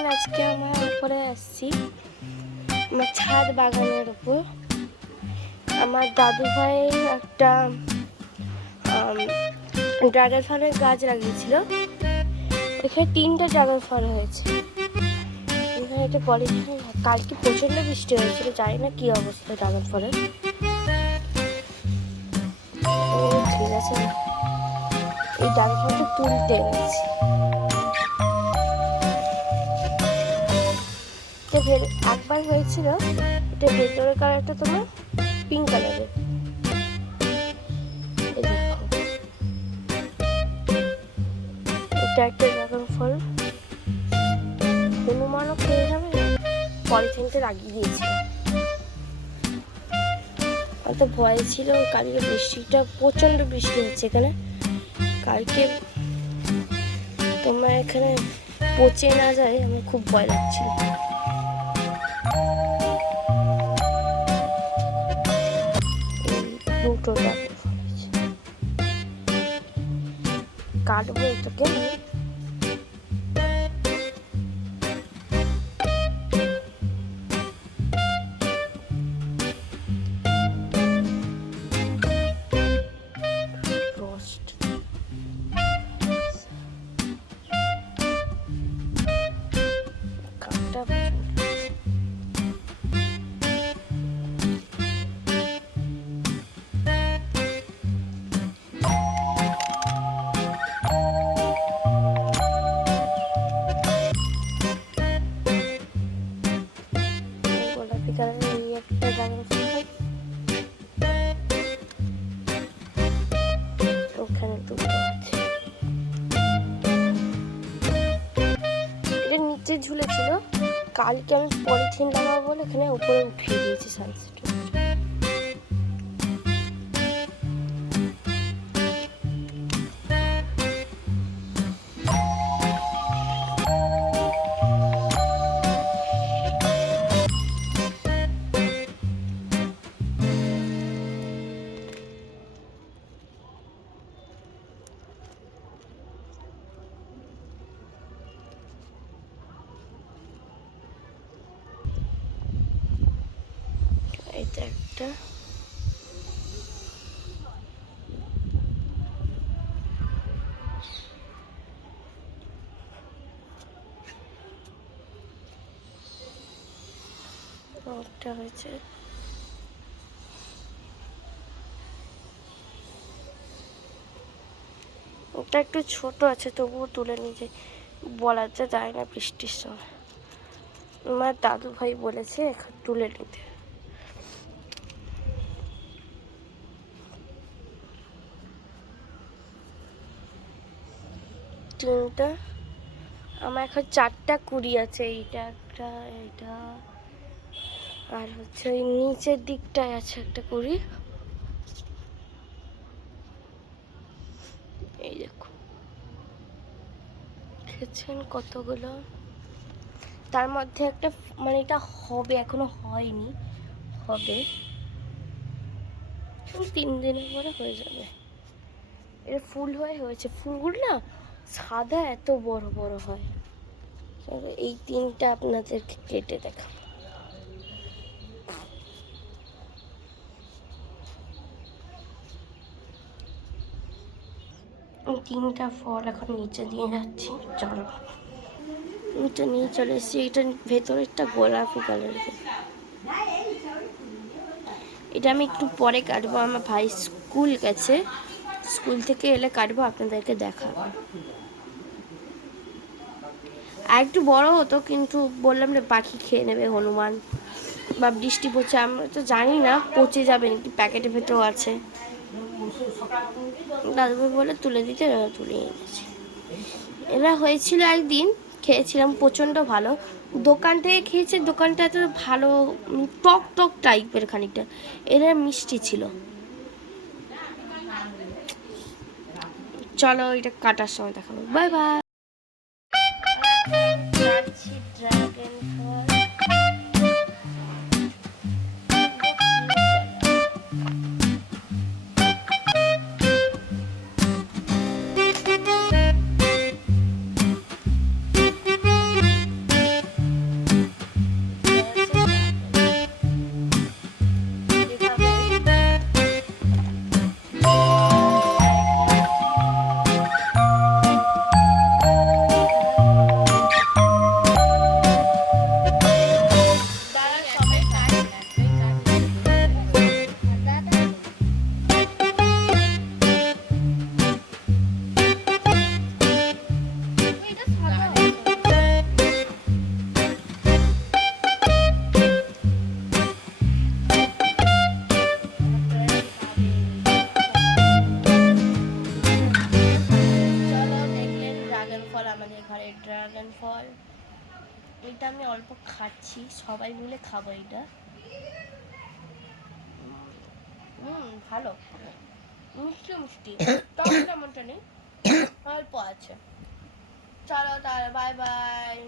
এখন আজকে আমার উপরে আসছি, আমার ছাদ বাগানের উপর। আমার দাদু ভাই একটা ড্রাগন ফলের গাছ লাগিয়েছিল। এখানে 3টে ড্রাগন ফল হয়েছে। এখানে এটা পলিথিন, কালকে প্রচণ্ড বৃষ্টি হয়েছিল, জানি না কি অবস্থা ড্রাগন ফলের। ঠিক আছে, এই ড্রাগন ফলটা তুলতে গেছি। একবার হয়েছিল, এটা ভেতরের কালারটা তোমার পিঙ্ক কালারের। এটা একটা ড্রাগন ফল, হনুমানও খেয়ে যাবে, পলিথিনটা লাগিয়ে দিয়েছিল। অত ভয় ছিল, কালকে বৃষ্টিটা প্রচণ্ড বৃষ্টি হচ্ছে এখানে। কালকে তোমার এখানে পচে না যায়, আমার খুব ভয় লাগছিল। দুটো ড্রাগন ফল আছে, কাটবো এটাকে। গোলাপি কালারের এই একটা ড্রাগন ফল, ওখানে দুটো আছে। এটা নিচে ঝুলেছিল, কালকে আমি পলিথিন লাগাবো বলে এখানে উপরে উঠিয়ে দিয়েছি সানসেট। এটা একটা, একটা হয়েছে। ওটা একটু ছোট আছে, তবুও তুলে নিয়ে বলা যায় না বৃষ্টির সময়। আমার দাদু ভাই বলেছে এখন তুলে নিতে। তিনটা, আমার এখন 4টা কুড়ি আছে। এইটা একটা, এইটা, আর হচ্ছে ওই নিচের দিকটায় আছে একটা কুড়ি। এই দেখো, দেখেছেন কতগুলো? তার মধ্যে একটা মানে এটা হবে, এখনো হয়নি, হবে 3 দিনের পরে হয়ে যাবে। এটা ফুল হয়েছে, ফুলগুলো না সাদা, এত বড় বড় হয়। এই 3টা আপনাদেরকে কেটে দেখাবো। এই 3টা ফল এখন নিচে দিয়ে যাচ্ছি, চলো। এটা নিয়ে চলে এসেছি, এটা ভেতরেরটা গোলাপি কালারের। এটা আমি একটু পরে কাটবো, আমার ভাই স্কুল গেছে, স্কুল থেকে এলে কাটবো, আপনাদেরকে দেখাবো। আর একটু বড় হতো, কিন্তু বললাম না পাখি খেয়ে নেবে, হনুমান বা বৃষ্টি পড়ছে, আমরা তো জানি না পচে যাবে নাকি, প্যাকেটের ভেতরেও আছে। দাদুভাই বলে তুলে দিতে, তুলে এনেছি। এরা হয়েছিল একদিন, খেয়েছিলাম, প্রচণ্ড ভালো। দোকান থেকে খেয়েছে, দোকানটা এত ভালো টক টক টাইপের খানিকটা, এরা মিষ্টি ছিল। চলো এটা কাটার সময় দেখাবো, বাই বাই। ড্রাগন ফল, এটা আমি অল্প খাচ্ছি, সবাই মিলে খাবো এটা। ভালো, মিষ্টি মিষ্টি, টক তেমনটা নেই, অল্প আছে। চলো তাহলে, বাই বাই।